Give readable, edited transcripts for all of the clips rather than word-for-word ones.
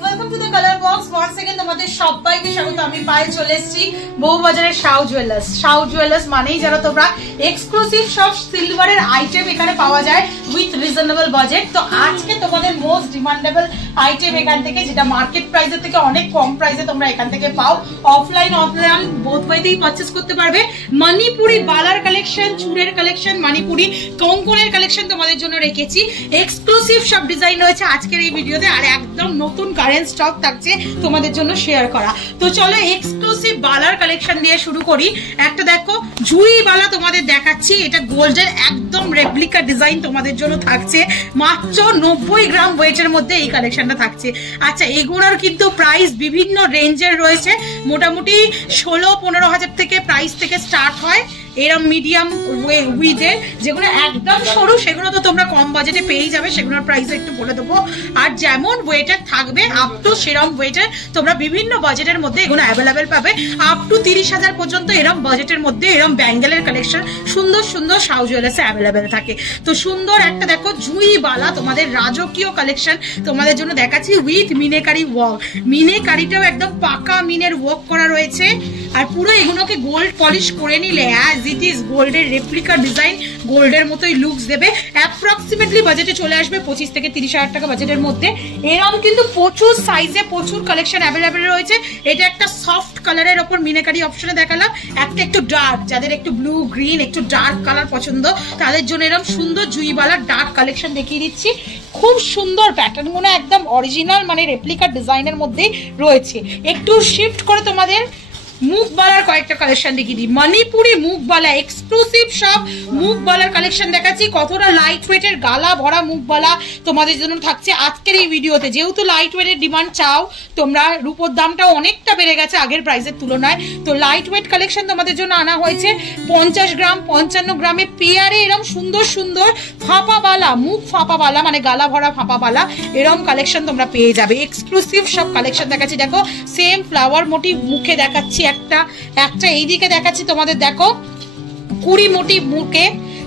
welcome to the color box. Once again তোমাদের সবাইকে স্বাগত। আমি পায়ে চলে এসেছি বউবাজারের শাও জুয়েলার্স। শাও জুয়েলার্স মানেই যারা তোমরা এক্সক্লুসিভ সব সিলভারের আইটেম এখানে পাওয়া যায় উইথ রিজনেবল বাজেট। তো আজকে তোমাদের মোস্ট ডিমান্ডেবল আইটেম এখান থেকে, যেটা মার্কেট প্রাইসের থেকে অনেক কম প্রাইসে তোমরা এখান থেকে পাও। অফলাইন অনলাইন বোথ ওয়েতেই পারচেজ করতে পারবে। মণিপুরি বালার কালেকশন, চুড়ের কালেকশন, মণিপুরি কঙ্কনের কালেকশন তোমাদের জন্য রেখেছি। এক্সক্লুসিভ সব ডিজাইন রয়েছে আজকের এই ভিডিওতে, আর একদম নতুন কারেন্ট স্টক থাকছে তোমাদের জন্য শেয়ার করা। তো চলো এক্সক্লুসিভ বালার কালেকশন দিয়ে শুরু করি। একটা দেখো জুই বালা তোমাদের দেখাচ্ছি, এটা গোল্ডের একদম রেপ্লিকা ডিজাইন তোমাদের জন্য থাকছে। মাত্র 90 গ্রাম ওয়েটের মধ্যে এই কালেকশনটা থাকছে। আচ্ছা, এগুলোর কিন্তু প্রাইস বিভিন্ন রেঞ্জের রয়েছে, মোটামুটি 16-15 হাজার থেকে প্রাইস থেকে স্টার্ট হয়। এরম মিডিয়াম উইথের যেগুলো একদম সরু সেগুলো তো তোমরা কম বাজেটে পেয়ে যাবে, সেগুলোর প্রাইস একটু বলে দেবো। আর যেমন ওয়েটের থাকবে আপ টু সেরম ওয়েটের তোমরা বিভিন্ন বাজেটের মধ্যে এগুলো অ্যাভেলেবেল পাবে। আপ টু 30,000 পর্যন্ত এরম বাজেটের মধ্যে এরম ব্যাঙ্গেলের কালেকশন সুন্দর সুন্দর শাও জুয়েলার্সে অ্যাভেলেবেল থাকে। তো সুন্দর একটা দেখো জুই বালা তোমাদের রাজকীয় কালেকশন তোমাদের জন্য দেখাচ্ছি উইথ মিনেকারি ওয়ার্ক। মিনেকারিটাও একদম পাকা মিনের ওয়ার্ক করা রয়েছে, আর পুরো এগুলোকে গোল্ড পলিশ করে নিলে অ্যাজ ইট ইজ গোল্ডের রেপ্লিকা ডিজাইন, গোল্ডের মতোই লুকস দেবে। অ্যাপ্রক্সিমেটলি বাজেটে চলে আসবে 25 থেকে 30,000 টাকা বাজেটের মধ্যে। এরকম কিন্তু প্রচুর সাইজে প্রচুর কালেকশন অ্যাভেলেবেল রয়েছে। এটা একটা সফট কালারের ওপর মিনাকারি অপশনে দেখালাম, একটা একটু ডার্ক, যাদের একটু ব্লু গ্রিন একটু ডার্ক কালার পছন্দ তাদের জন্য এরকম সুন্দর জুইবালার ডার্ক কালেকশন দেখিয়ে দিচ্ছি। খুব সুন্দর প্যাটার্ন গুলো একদম অরিজিনাল মানে রেপ্লিকা ডিজাইনের মধ্যেই রয়েছে। একটু শিফট করে তোমাদের মুখবালার কয়েকটা কালেকশন দেখিয়ে দিই। মণিপুরি মুখবালা এক্সক্লুসিভ সব মুখবালার কালেকশন দেখাচ্ছি। কতটা লাইট ওয়েটের গালা ভরা মুখবালা তোমাদের জন্য থাকছে আজকের এই ভিডিওতে। যেহেতু লাইট ওয়েটের ডিমান্ড চাও তোমরা, রূপোর দামটাও অনেকটা বেড়ে গেছে আগের প্রাইসের তুলনায়, তো লাইট ওয়েট কালেকশন তোমাদের জন্য আনা হয়েছে। 50 গ্রাম 55 গ্রামে পেয়ারে এরম সুন্দর সুন্দর ফাঁপাবালা, মুখ ফাঁপাবালা মানে গালা ভরা ফাঁপাবালা এরম কালেকশন তোমরা পেয়ে যাবে। এক্সক্লুসিভ সব কালেকশন দেখাচ্ছি। দেখো সেম ফ্লাওয়ার মোটিভ মুখে দেখাচ্ছি, একটা এইদিকে দেখাচ্ছি তোমাদের দেখো কুড়ি মোটিভ মুখে,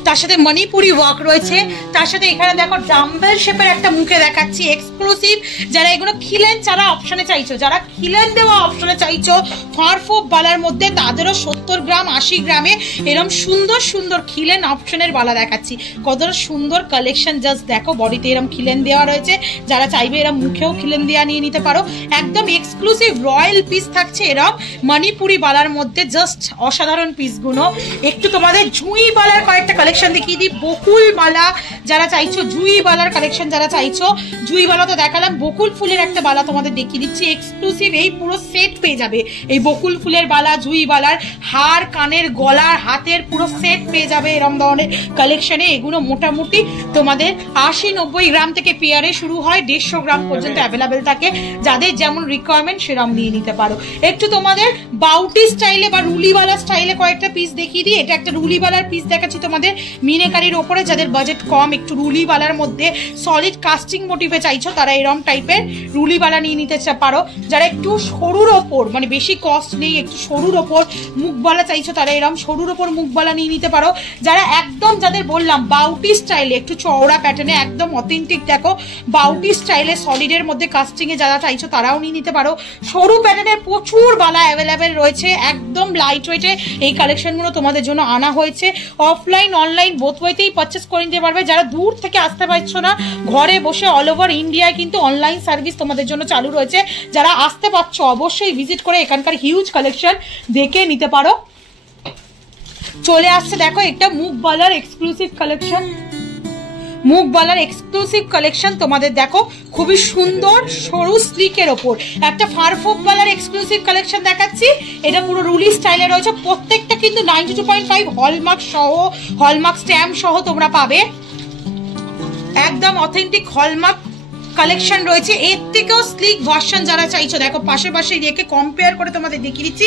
তার সাথে মণিপুরি ওয়ার্ক রয়েছে, তার সাথে এখানে দেখো ডাম্বেল শেপের একটা মুখে দেখাচ্ছি এক্সক্লুসিভ। যারা এগুলো খিলেন চারা অপশনে চাইছো, যারা খিলেন দেওয়া অপশনে চাইছো ফারফোপ বালার মধ্যে, তাদেরও 70 গ্রাম 80 গ্রামে এরকম সুন্দর সুন্দর খিলেন অপশনের বালা দেখাচ্ছি। কতটা সুন্দর কালেকশন, জাস্ট দেখো বডিতে এরকম খিলেন দেওয়া রয়েছে। যারা চাইবে এরকম মুখেও খিলেন দেওয়া নিয়ে নিতে পারো। একদম এক্সক্লুসিভ রয়্যাল পিস থাকছে এরকম মণিপুরি বালার মধ্যে, জাস্ট অসাধারণ পিসগুলো। একটু তোমাদের জুই বালার কয়েকটা কালেকশন দেখিয়ে দিই। বকুল বালা যারা চাইছো, জুই বালার কালেকশন যারা চাইছো, জুই বালা তো দেখালাম, বকুল ফুলের একটা বালা তোমাদের দেখিয়ে দিচ্ছি এক্সক্লুসিভ। এই পুরো সেট পেয়ে যাবে, এই বকুল ফুলের বালা, জুই বালার হার, কানের, গলার, হাতের পুরো সেট পেয়ে যাবে এরকম ধরনের কালেকশনে। এগুলো মোটামুটি তোমাদের 80-90 গ্রাম থেকে পেয়ারে শুরু হয়, 150 গ্রাম পর্যন্ত অ্যাভেলেবেল থাকে। যাদের যেমন রিকোয়ারমেন্ট সেরকম নিয়ে নিতে পারো। একটু তোমাদের বাউটি স্টাইলে বা রুলিওয়ালা স্টাইলে কয়েকটা পিস দেখিয়ে দিই। এটা একটা রুলিওয়ালার পিস দেখাচ্ছি তোমাদের মিনেকারির ওপরে। যাদের বাজেট কম, একটু রুলিওয়ালার মধ্যে সলিড কাস্টিং মোটিভে চাইছো তারা এরকম টাইপের রুলিওয়ালা নিয়ে নিতে পারো। যারা একটু সরুর ওপর মানে বেশি কস্ট নেই, একটু সরুর ওপর মুখবালা চাইছো তারা এরকম সরুর ওপর মুখবালা নিয়ে নিতে পারো। যারা একদম যাদের বললাম বাউটি স্টাইলে একটু চওড়া প্যাটার্নে একদম অথেন্টিক দেখো বাউটি স্টাইলে সলিডের মধ্যে কাস্টিং এ যারা চাইছো তারাও নিয়ে নিতে পারো। সরু প্যাটার্নের প্রচুর বালা অ্যাভেলেবেল রয়েছে, একদম লাইট ওয়েটে এই কালেকশনগুলো তোমাদের জন্য আনা হয়েছে। অফলাইন অনলাইন বোথ ওয়েতেই পারচেস করে নিতে পারবে। যারা দূর থেকে আসতে পারছো না, ঘরে বসে অল ওভার ইন্ডিয়ায় কিন্তু অনলাইন সার্ভিস তোমাদের জন্য চালু রয়েছে। যারা আসতে পারছো অবশ্যই ভিজিট করে এখানকার হিউজ কালেকশন দেখে নিতে পারো। চলে আসছে দেখো একটা মুখবালার এক্সক্লুসিভ কালেকশন, মুখবালার এক্সক্লুসিভ কালেকশন তোমাদের দেখো খুবই সুন্দর সরু স্লিকের ওপর একটা ফারফোপ বালার এক্সক্লুসিভ কালেকশন দেখাচ্ছি। এটা পুরো রুলি স্টাইলে রয়েছে, প্রত্যেকটা কিন্তু 92.5 হলমার্ক সহ, হলমার্ক স্ট্যাম্প সহ তোমরা পাবে। একদম অথেন্টিক হলমার্ক কালেকশন রয়েছে। এর থেকেও স্লিক ভার্সন যারা চাইছো দেখো পাশে পাশে রেখে কম্পেয়ার করে তোমাদের দেখিয়ে দিচ্ছি।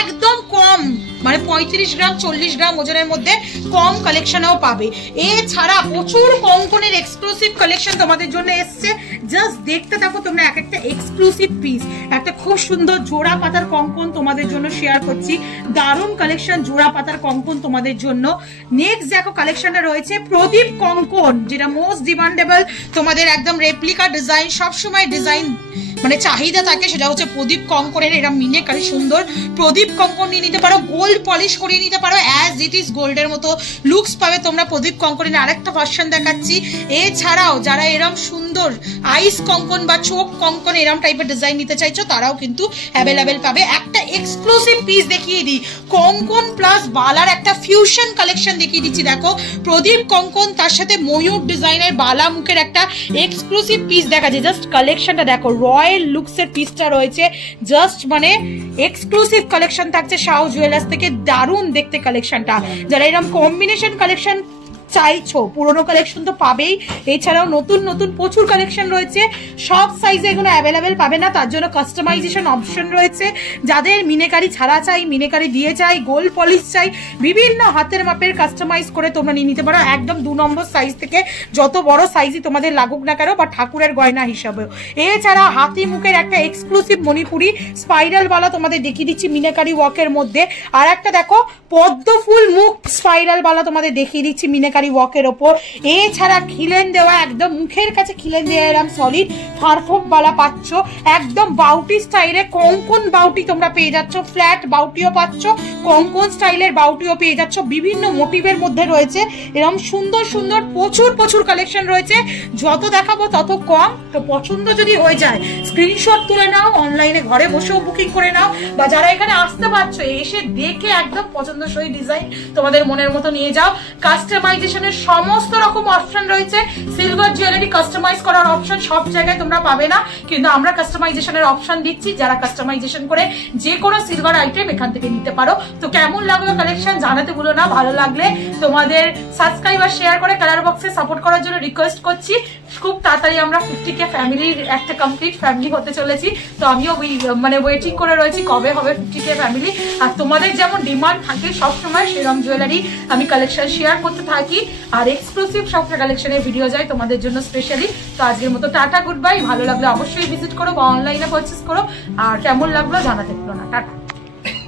একদম কম মানে 35 গ্রাম 40 গ্রাম ওজনের মধ্যে কম কালেকশনও পাবে। এছাড়া প্রচুর কঙ্কনের এক্সক্লুসিভ কালেকশন তোমাদের জন্য এসছে। জাস্ট দেখতে থাকো তোমরা এক একটা এক্সক্লুসিভ পিস। একটা খুব সুন্দর জোড়া পাতার কঙ্কন তোমাদের জন্য শেয়ার করছি, দারুণ কালেকশন জোড়া পাতার কঙ্কন তোমাদের জন্য। নেক্সট দেখো কালেকশনটা রয়েছে প্রদীপ কঙ্কন, যেটা মোস্ট ডিমান্ডেবল তোমাদের একদম রেপ্লিকা একটা ডিজাইন, সবসময় ডিজাইন মানে চাহিদা থাকে, সেটা হচ্ছে প্রদীপ কঙ্কনের এরা মিনেকারি সুন্দর প্রদীপ কঙ্কন নিয়ে নিতে পারো, গোল্ড পলিশ করিয়ে নিতে পারো, অ্যাজ ইট ইজ গোল্ডের মতো লুকস পাবে তোমরা প্রদীপ কঙ্কনের। আরেকটা ভার্সন দেখাচ্ছি। এছাড়াও যারা এরম সুন্দর আইস কঙ্কন বা চোখ কঙ্কন এরম টাইপের ডিজাইন নিতে চাইছো তারাও কিন্তু অ্যাভেলেবেল পাবে। একটা এক্সক্লুসিভ পিস দেখিয়ে দিই, কঙ্কন প্লাস বালার একটা ফিউশন কালেকশন দেখিয়ে দিচ্ছি। দেখো প্রদীপ কঙ্কন তার সাথে ময়ূর ডিজাইনের বালা মুখের একটা এক্সক্লুসিভ পিস দেখা যায়। জাস্ট কালেকশনটা দেখো, রয়্যাল লুকসের পিসটা রয়েছে, জাস্ট মানে এক্সক্লুসিভ কালেকশন থাকছে শাহ জুয়েলার্স থেকে। দারুণ দেখতে কালেকশনটা। যারা এরকম কম্বিনেশন কালেকশন চাইছো, পুরোনো কালেকশন তো পাবেই, এছাড়াও নতুন নতুন প্রচুর কালেকশন রয়েছে। সব সাইজে এগুলো অ্যাভেলেবেল পাবে না, তার জন্য কাস্টমাইজেশন অপশন রয়েছে। যাদের মিনেকারি ছাড়া চাই, মিনেকারি দিয়ে চাই, গোল্ড পলিশ চাই, বিভিন্ন হাতের মাপের কাস্টমাইজ করে তোমরা নিয়ে নিতে পারো। একদম 2 নম্বর সাইজ থেকে যত বড় সাইজই তোমাদের লাগুক না কেন, বা ঠাকুরের গয়না হিসাবেও। এছাড়া হাতি মুখের একটা এক্সক্লুসিভ মণিপুরি স্পাইরাল বালা তোমাদের দেখিয়ে দিচ্ছি মিনেকারি ওয়ার্কের মধ্যে। আর একটা দেখো পদ্ম ফুল মুখ স্পাইরাল বালা তোমাদের দেখিয়ে দিচ্ছি মিনেকারি ওয়ার্কের ওপর। এছাড়া খিলেন দেওয়া, একদম মুখের কাছে খিলেন দেওয়া এরকম সলিড ফারফোক বালা পাচ্ছ। একদম বাউটি স্টাইলে কঙ্কন বাউটি তোমরা পেয়ে যাচ্ছ, ফ্ল্যাট বাউটিও পাচ্ছ, কঙ্কন স্টাইলের বাউটিও পেয়ে যাচ্ছ। বিভিন্ন মোটিভের মধ্যে রয়েছে এরকম সুন্দর সুন্দর প্রচুর প্রচুর কালেকশন রয়েছে। যত দেখাবো তত কম। তো পছন্দ যদি হয়ে যায় স্ক্রিনশট তুলে নাও, অনলাইনে ঘরে বসেও বুকিং করে নাও, বা যারা এখানে আসতে পারছো এসে দেখে একদম পছন্দসই ডিজাইন তোমাদের মনের মতো নিয়ে যাও। কাস্টমাইজেশনের সমস্ত রকম অপশন রয়েছে। সিলভার জুয়েলারি কাস্টমাইজ করার অপশন সব জায়গায় তোমরা পাবে না, কিন্তু আমরা কাস্টমাইজেশনের অপশন দিচ্ছি। যারা কাস্টমাইজেশন করে যে কোনো সিলভার আইটেম এখান থেকে নিতে পারো। তো কেমন লাগলো কালেকশন জানাতে ভুলো না। ভালো লাগলে তোমাদের সাবস্ক্রাইব আর শেয়ার করে কালার বক্সে সাপোর্ট করার জন্য রিকোয়েস্ট করছি। খুব তাড়াতাড়ি আমরা 50K ফ্যামিলির একটা কমপ্লিট ফ্যামিলি হতে চলেছি। তো আমিও মানে ওয়েটিং করে রয়েছি কবে হবে 50K ফ্যামিলি। আর তোমাদের যেমন ডিমান্ড থাকে সবসময় সেরকম জুয়েলারি আমি কালেকশন শেয়ার করতে থাকি, আর এক্সক্লুসিভ সবটা কালেকশনের ভিডিও যায় তোমাদের জন্য স্পেশালি। তো আজকের মতো টাটা, গুড বাই। ভালো লাগলে অবশ্যই ভিজিট করো বা অনলাইনে পারচেস করো। আর কেমন লাগলো জানাতে ভুলো না। টাটা।